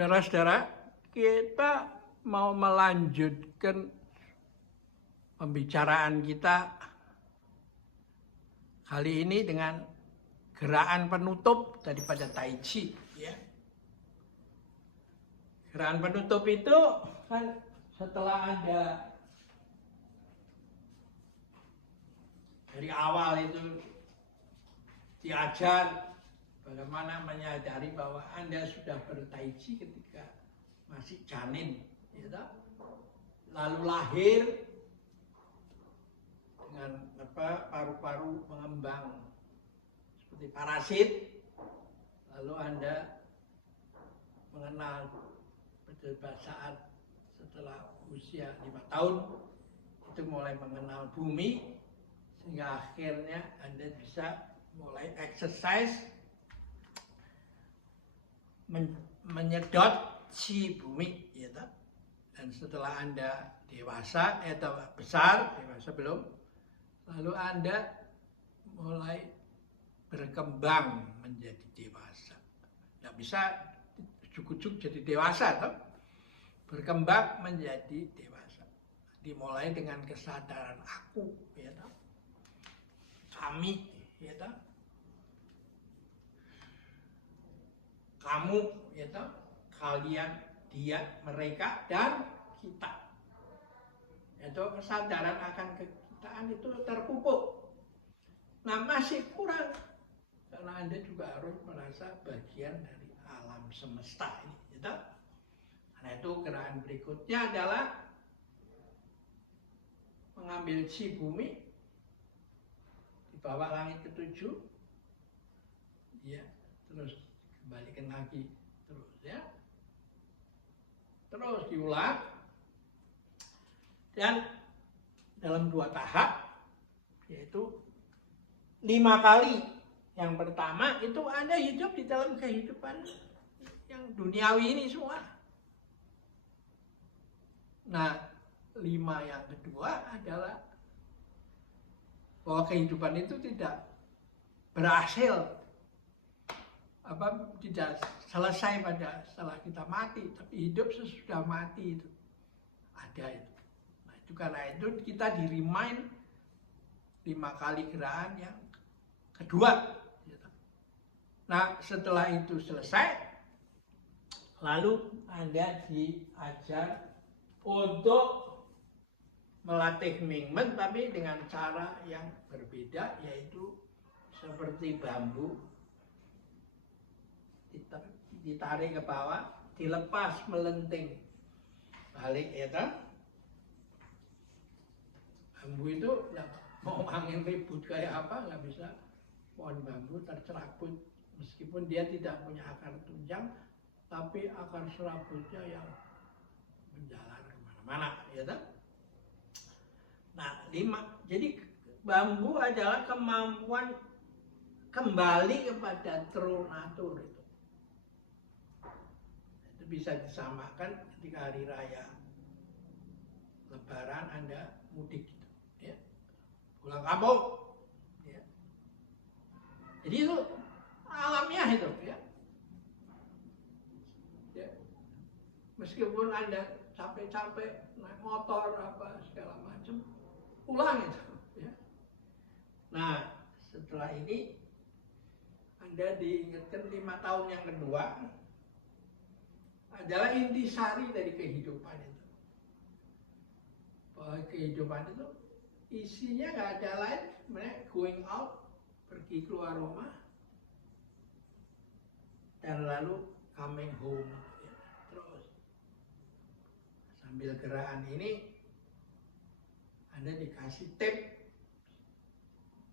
Saudara-saudara, kita mau melanjutkan pembicaraan kita kali ini dengan gerakan penutup daripada Tai Chi. Ya. Gerakan penutup itu kan setelah ada dari awal itu diajar bagaimana menyadari bahwa Anda sudah bertai chi ketika masih janin, ya, lalu lahir dengan paru-paru mengembang seperti parasit, lalu Anda mengenal pada saat setelah usia 5 tahun itu mulai mengenal bumi, sehingga akhirnya Anda bisa mulai exercise menyedot si bumi, ya, dan setelah Anda dewasa atau besar, dewasa belum, lalu Anda mulai berkembang menjadi dewasa. Nggak bisa ujuk-ujuk jadi dewasa, toh? Berkembang menjadi dewasa. Dimulai dengan kesadaran aku, ya, toh? Kami, ya, toh? Kamu, ya, toh? Kalian, dia, mereka, dan kita. Itu kesadaran akan kekitaan itu terpupuk. Nah, masih kurang karena Anda juga harus merasa bagian dari alam semesta ini, ya, toh? Karena itu gerakan berikutnya adalah mengambil si bumi di bawah langit ketujuh, ya, terus kembalikan lagi terus, ya, terus diulang dan dalam 2 tahap, yaitu 5 kali. Yang pertama itu Anda hidup di dalam kehidupan yang duniawi ini semua. Nah, 5 yang kedua adalah bahwa kehidupan itu tidak berhasil, tidak selesai pada setelah kita mati, tapi hidup sesudah mati itu ada itu. Nah, itu karena itu kita di-remind 5 kali gerakan yang kedua. Nah, setelah itu selesai, lalu Anda diajar untuk melatih Mingmen, tapi dengan cara yang berbeda, yaitu seperti bambu ditarik ke bawah, dilepas melenting balik, ya, kan? Bambu itu mau angin ribut kayak apa nggak bisa. Pohon bambu tercerabut meskipun dia tidak punya akar tunjang, tapi akar serabutnya yang menjalar kemana-mana, ya, kan? Nah, 5. Jadi bambu adalah kemampuan kembali kepada true nature itu. Itu bisa disamakan ketika hari raya Lebaran Anda mudik, gitu, ya, pulang kampung, ya. Jadi itu alamiah itu, ya. Ya. Meskipun Anda capek-capek naik motor apa segala macam, pulang itu, ya. Nah, setelah ini Anda diingatkan 5 tahun yang kedua adalah intisari dari kehidupan itu. Bahwa kehidupan itu isinya nggak ada lain, sebenarnya going out, pergi keluar rumah, dan lalu coming home, ya. Terus sambil gerakan ini Anda dikasih tip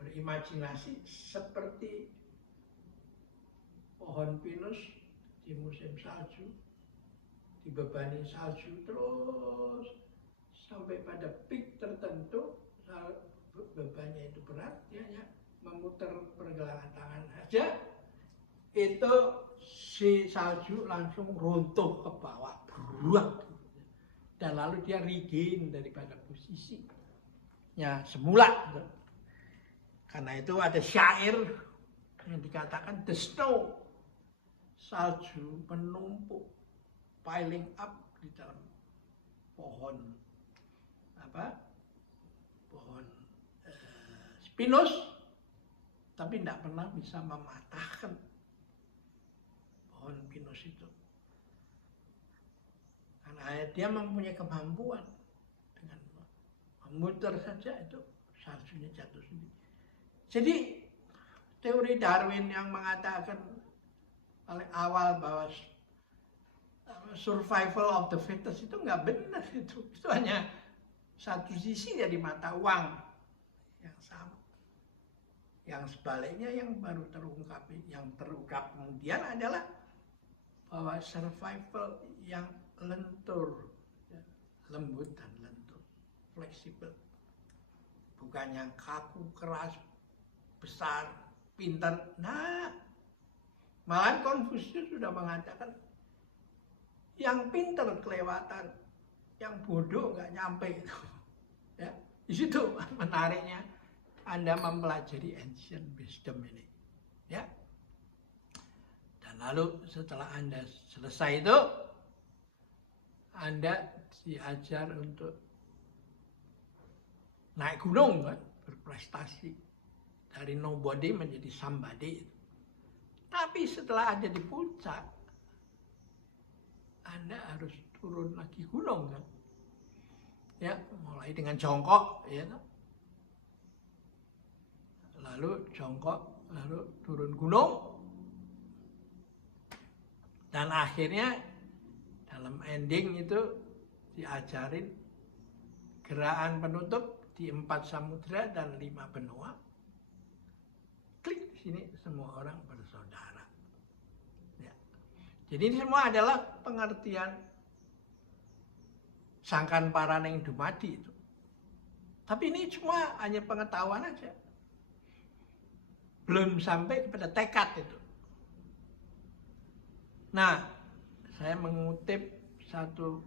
berimajinasi seperti pohon pinus di musim salju, dibebani salju terus sampai pada peak tertentu, bebannya itu berat, dia hanya memutar pergelangan tangan saja, itu si salju langsung runtuh ke bawah, beruang, dan lalu dia regain daripada posisinya semula. Karena itu ada syair yang dikatakan the snow, salju penumpuk piling up di dalam pohon pinus, tapi tidak pernah bisa mematahkan pohon pinus itu. Karena dia mempunyai kemampuan dengan memutar saja itu saljunya jatuh sendiri. Jadi teori Darwin yang mengatakan paling awal bahwa survival of the fittest itu nggak benar itu hanya satu sisi dari mata uang yang sama. Yang sebaliknya yang baru terungkap kemudian adalah bahwa survival yang lentur, ya, lembut dan lentur, fleksibel, bukan yang kaku, keras, besar, pintar. Nah, malah Konfusius sudah mengatakan yang pintar kelewatan, yang bodoh nggak nyampe. Ya, di situ menariknya Anda mempelajari ancient wisdom ini, ya. Dan lalu setelah Anda selesai itu, Anda diajar untuk naik gunung, kan, berprestasi dari nobody menjadi somebody. Tapi setelah Anda di puncak, Anda harus turun lagi gunung, kan? Ya, mulai dengan jongkok, ya. Lalu jongkok, lalu turun gunung, dan akhirnya dalam ending itu diajarin gerakan penutup di 4 samudra dan 5 benua. Klik sini semua orang bersaudara. Ya. Jadi ini semua adalah pengertian sangkan paraneng dumadi itu. Tapi ini cuma hanya pengetahuan aja. Belum sampai kepada tekad itu. Nah, saya mengutip satu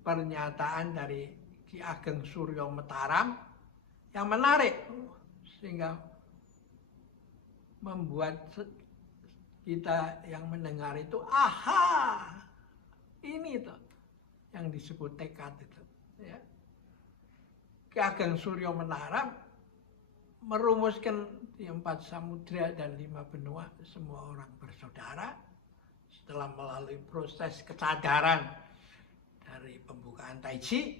pernyataan dari Ki Ageng Suryo Mataram yang menarik sehingga membuat kita yang mendengar itu, aha, ini tuh yang disebut tekad itu. Ya. Ki Ageng Suryo Mataram merumuskan di 4 samudra dan 5 benua semua orang bersaudara setelah melalui proses kesadaran dari pembukaan Tai Chi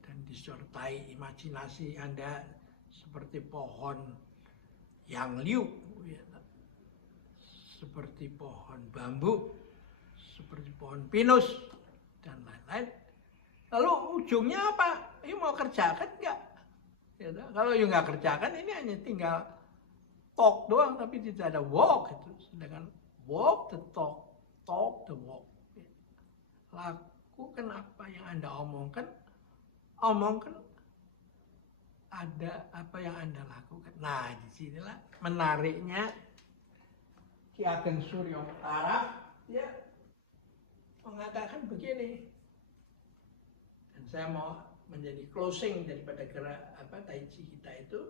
dan disertai imajinasi Anda seperti pohon yang liu, ya, seperti pohon bambu, seperti pohon pinus dan lain-lain. Lalu ujungnya apa? Ini mau kerjakan nggak? Ya, kalau you nggak kerjakan, ini hanya tinggal talk doang, tapi tidak ada walk itu. Sedangkan walk the talk, talk the walk. Lakukan apa yang Anda omongkan ada apa yang Anda lakukan. Nah, disinilah menariknya Ki Ageng Suryo Mataram, dia mengatakan begini. Dan saya mau menjadi closing daripada gerak Tai Chi kita itu,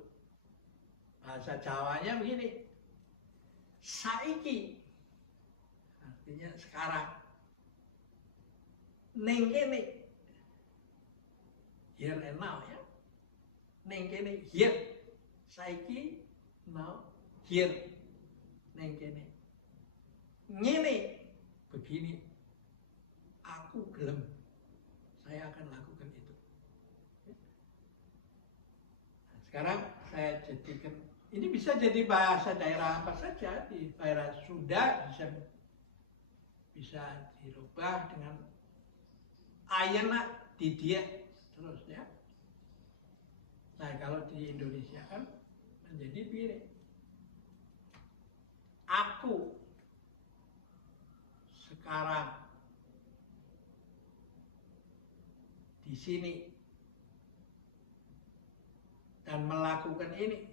bahasa Jawanya begini, saiki artinya sekarang, ning kene, here and now, ya, ning kene, here, saiki, now, here, ning kene, ngene, begini, aku gelem, saya akan lakukan itu. Sekarang saya jadikan, ini bisa jadi bahasa daerah apa saja, di daerah Sunda bisa dirubah dengan ayana didiet terus, ya. Nah, kalau di Indonesia kan menjadi pilih. Aku sekarang di sini dan melakukan ini,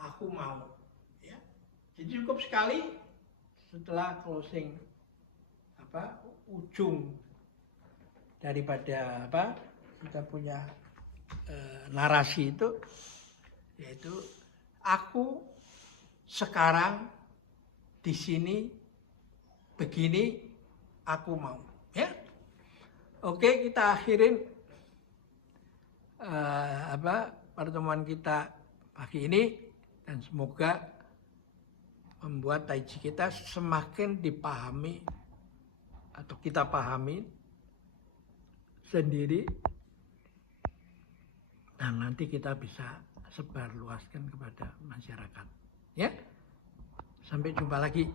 aku mau, ya. Jadi cukup sekali setelah closing ujung daripada kita punya narasi itu, yaitu aku sekarang di sini begini aku mau. Ya, oke, kita akhirin pertemuan kita pagi ini, dan semoga membuat Tai Chi kita semakin dipahami atau kita pahami sendiri, dan nanti kita bisa sebarluaskan kepada masyarakat. Ya, sampai jumpa lagi.